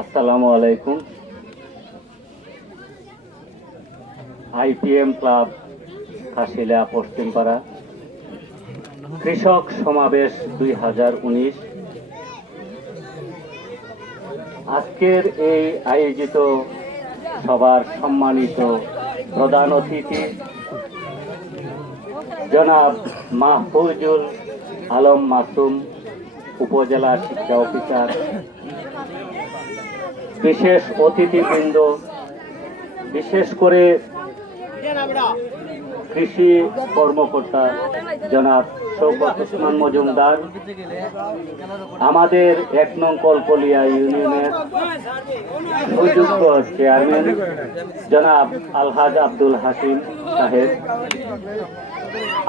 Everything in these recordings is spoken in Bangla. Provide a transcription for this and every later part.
আসসালামু আলাইকুম। আইপিএম ক্লাব খাসিলা পশ্চিমপাড়া কৃষক সমাবেশ 2019 আজকের এই আয়োজিত সবার সম্মানিত প্রধান অতিথি জনাব মাহফুজুল আলম মাসুম, উপজেলা শিক্ষা অফিসার, বিশেষ অতিথিবৃন্দ, বিশেষ করে কৃষি কর্মকর্তা জনাব শওকত ওসমান মজুমদার, আমাদের 1 নং কলকলিয়া ইউনিয়নের সুযোগ্য চেয়ারম্যান জনাব আলহাজ আব্দুল হাকিম সাহেব,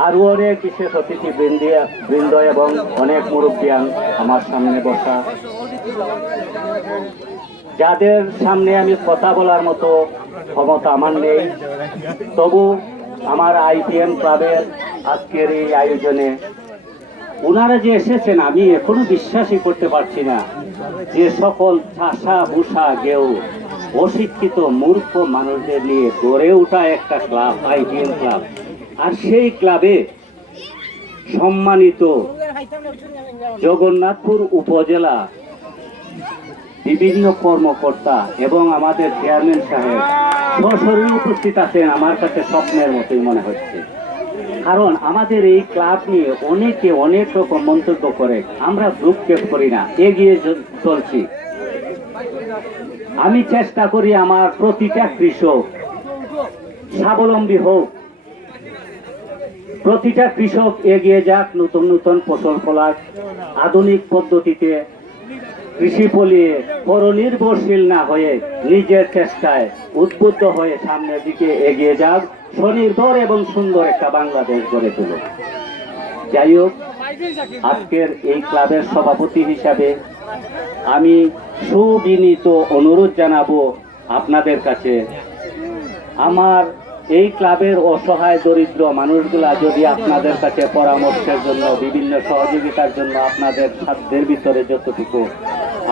আরও অনেক বিশেষ অতিথিবৃন্দ এবং অনেক মুরব্বিয়ান আমার সামনে বসা, যাদের সামনে আমি কথা বলার মতো ক্ষমতা আমার নেই, তবু আমার আইপিএম ক্লাবের আজকের এই আয়োজনে ওনারা যে এসেছেন আমি এখনো বিশ্বাসই করতে পারছি না যে সকল চাষা ভুষা গেউ অশিক্ষিত মূর্খ মানুষদের নিয়ে গড়ে ওঠা একটা ক্লাব আইপিএম ক্লাব। আর সেই ক্লাবে সম্মানিত জগন্নাথপুর উপজেলা বিভিন্ন কর্মকর্তা এবং আমাদের চেয়ারম্যান সাহেব সশরীরে উপস্থিত আছেন, আমার কাছে স্বপ্নের মতোই মনে হচ্ছে। কারণ আমাদের এই ক্লাব নিয়ে অনেকে অনেক রকম মন্তব্য করে, আমরা ভ্রুক্ষেপ করি না, এগিয়ে চলছি। আমি চেষ্টা করি আমার প্রতিটা কৃষক স্বাবলম্বী হোক, প্রতিটা কৃষক এগিয়ে যাক, নতুন নতুন ফসল ফলাক, আধুনিক পদ্ধতিতে কৃষি ফলিয়ে পরনির্ভরশীল না হয়ে নিজের চেষ্টায় উদ্বুদ্ধ হয়ে সামনের দিকে এগিয়ে যাক, স্বনির্ভর এবং সুন্দর একটা বাংলাদেশ গড়ে তুলুক। যাই হোক, আজকের এই ক্লাবের সভাপতি হিসাবে আমি সুবিনীত অনুরোধ জানাবো আপনাদের কাছে, আমার এই ক্লাবের অসহায় দরিদ্র মানুষগুলা যদি আপনাদের কাছে পরামর্শের জন্য, বিভিন্ন সহযোগিতার জন্য আপনাদের সাধ্যের ভিতরে যতটুকু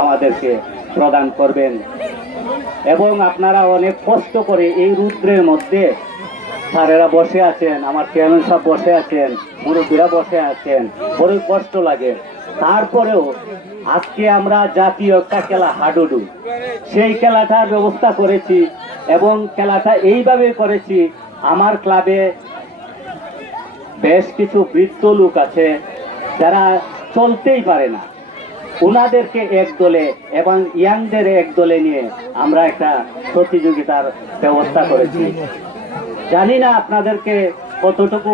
আমাদেরকে প্রদান করবেন, এবং আপনারা অনেক কষ্ট করে এই রুদ্রের মধ্যে স্যারেরা বসে আছেন, আমার চেয়ারম্যান সাহেব বসে আছেন, মুরব্বীরা বসে আছেন, বড়ই কষ্ট লাগে, তারপরেও আজকে আমরা জাতীয় একটা খেলা হাডুডু, সেই খেলাটার ব্যবস্থা করেছি এবং খেলাটা এইভাবে করেছি। আমার ক্লাবে বেশ কিছু বৃদ্ধ লোক আছে যারা চলতেই পারে না, ওনাদেরকে এক দলে এবং ইয়াংদের এক দলে নিয়ে আমরা একটা প্রতিযোগিতার ব্যবস্থা করেছি। জানি না আপনাদেরকে কতটুকু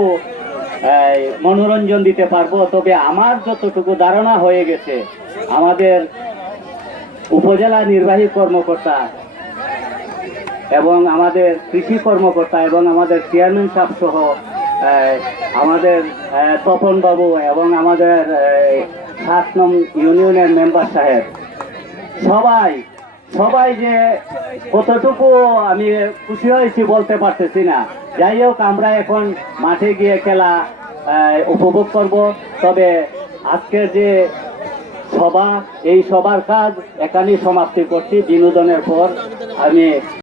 মনোরঞ্জন দিতে পারবো, তবে আমার যতটুকু ধারণা হয়ে গেছে, আমাদের উপজেলা নির্বাহী কর্মকর্তা এবং আমাদের কৃষি কর্মকর্তা এবং আমাদের চেয়ারম্যান সাহেব সহ আমাদের তপন বাবু এবং আমাদের 7 নং ইউনিয়নের মেম্বার সাহেব সবাই যে কতটুকু আমি খুশি হয়েছি বলতে পারতেছি না। যাই হোক, আমরা এখন মাঠে গিয়ে খেলা উপভোগ করব। তবে আজকের যে সভা, এই সবার কাজ এখানেই সমাপ্তি করছি। বিনোদনের পর আমি